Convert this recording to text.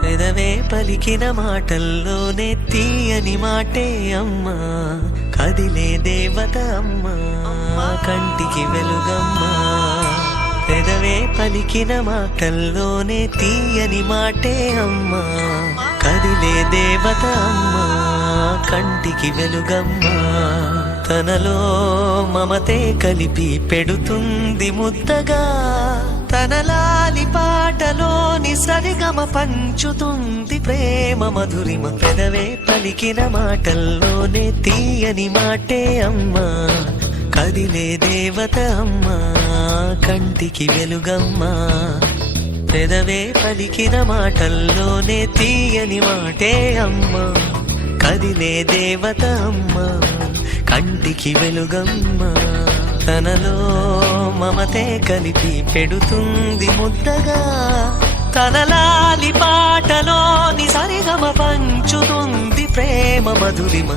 పెదవే పలికిన మాటల్లోనే తీయని మాటే అమ్మా, కదిలే దేవత అమ్మా, కంటికి వెలుగమ్మా. పెదవే పలికిన మాటల్లోనే తీయని మాటే అమ్మా, కదిలే దేవత అమ్మా, కంటికి వెలుగమ్మా. తనలో మమతే కలిపి పెడుతుంది ముద్దగా, తన లాలి పాటలోని సరిగమ పంచుతుంది ప్రేమ మధురిమ. పెదవే పలికిన మాటల్లోనే తీయని మాటే అమ్మా, కదిలే దేవత అమ్మా, కంటికి వెలుగమ్మా. పెదవే పలికిన మాటల్లోనే తీయని మాటే అమ్మా, కదిలే దేవత అమ్మా, కంటికి వెలుగమ్మా. తనలో మమతే కలిపి పెడుతుంది ముద్దగా, తన లాలి పాటలోని సరిగమ పంచుతుంది ప్రేమ మధురిమ.